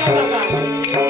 这爸。吧。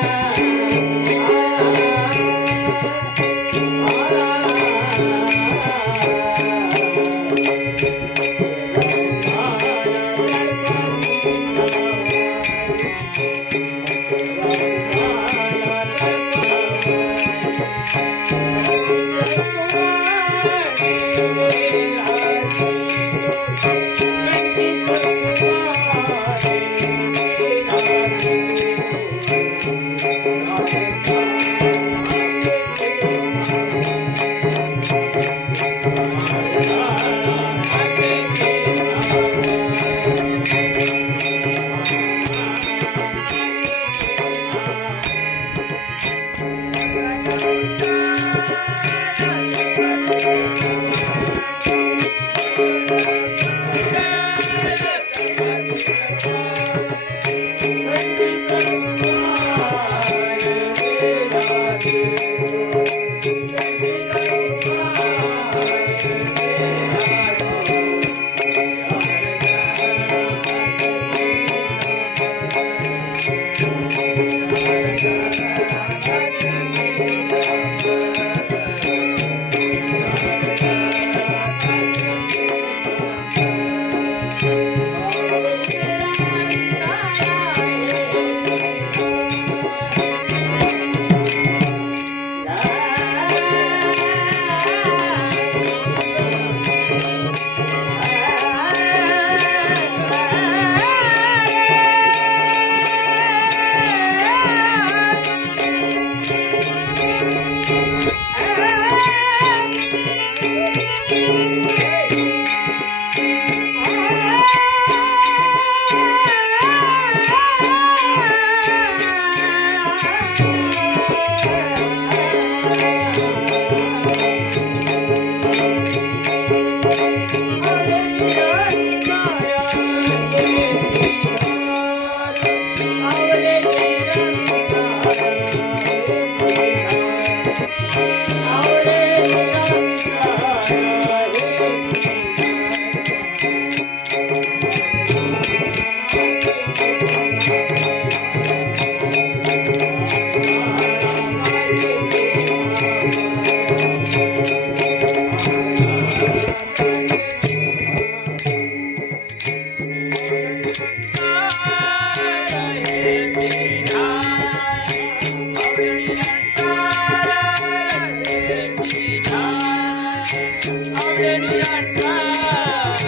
Música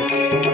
Música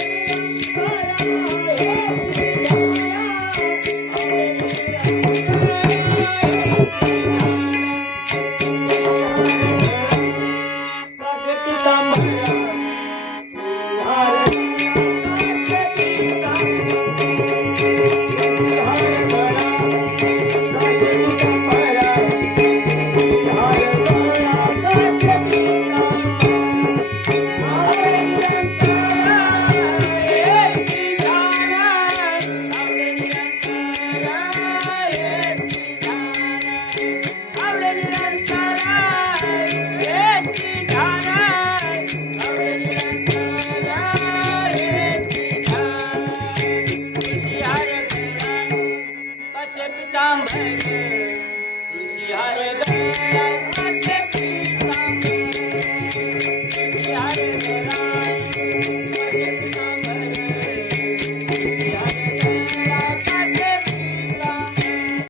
Glória Rishi Hare